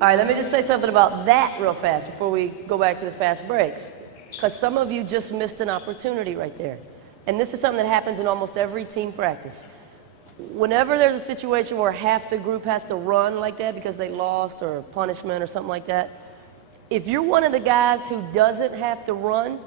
All right, let me just say something about that real fast before we go back to the fast breaks. Because some of you just missed an opportunity right there. And this is something that happens in almost every team practice. Whenever there's a situation where half the group has to run like that because they lost or a punishment or something like that, if you're one of the guys who doesn't have to run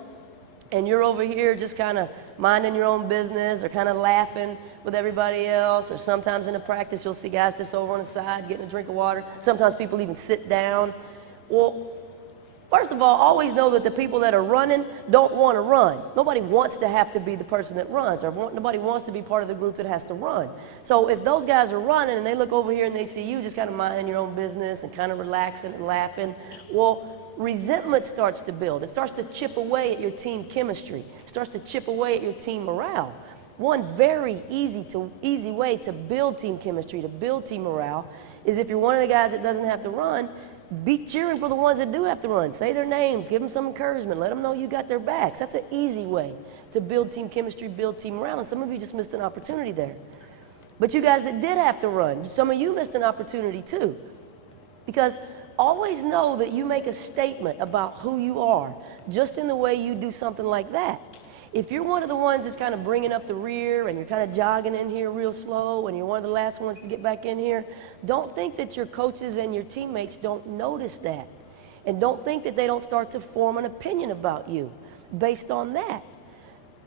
and you're over here just kind of minding your own business or kind of laughing with everybody else, or sometimes in the practice you'll see guys just over on the side getting a drink of water. Sometimes people even sit down. Well, first of all, always know that the people that are running don't want to run. Nobody wants to have to be the person that runs, or nobody wants to be part of the group that has to run. So if those guys are running and they look over here and they see you just kind of minding your own business and kind of relaxing and laughing, well, resentment starts to build. It starts to chip away at your team chemistry. It starts to chip away at your team morale. One very easy way to build team chemistry, to build team morale, is if you're one of the guys that doesn't have to run, be cheering for the ones that do have to run. Say their names, give them some encouragement, let them know you got their backs. That's an easy way to build team chemistry, build team morale, and some of you just missed an opportunity there. But you guys that did have to run, some of you missed an opportunity too. Because always know that you make a statement about who you are just in the way you do something like that. If you're one of the ones that's kind of bringing up the rear and you're kind of jogging in here real slow and you're one of the last ones to get back in here, don't think that your coaches and your teammates don't notice that. And don't think that they don't start to form an opinion about you based on that.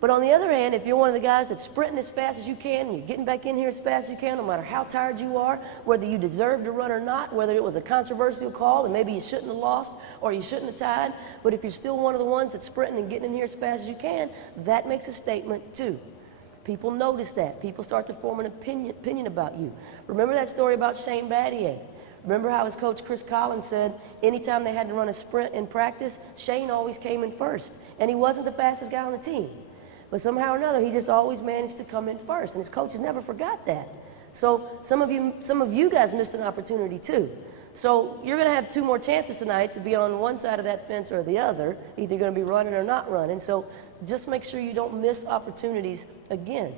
But on the other hand, if you're one of the guys that's sprinting as fast as you can and you're getting back in here as fast as you can, no matter how tired you are, whether you deserve to run or not, whether it was a controversial call and maybe you shouldn't have lost or you shouldn't have tied, but if you're still one of the ones that's sprinting and getting in here as fast as you can, that makes a statement too. People notice that. People start to form an opinion about you. Remember that story about Shane Battier? Remember how his coach Chris Collins said anytime they had to run a sprint in practice, Shane always came in first, and he wasn't the fastest guy on the team. But somehow or another, he just always managed to come in first, and his coaches never forgot that. So some of you guys missed an opportunity too. So you're going to have two more chances tonight to be on one side of that fence or the other. Either you're going to be running or not running. So just make sure you don't miss opportunities again.